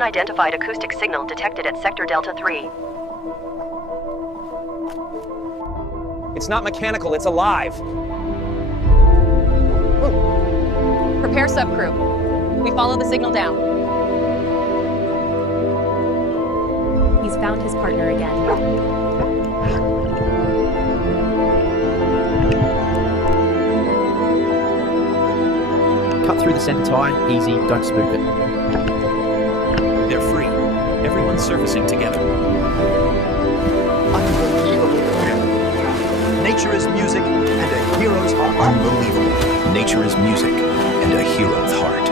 Unidentified acoustic signal detected at Sector Delta 3. It's not mechanical, it's alive. Prepare subcrew. We follow the signal down. He's found his partner again. Cut through the center tie, easy, don't spook it. They're free. Everyone's surfacing together. Unbelievable. Nature is music and a hero's heart. Unbelievable. Nature is music and a hero's heart.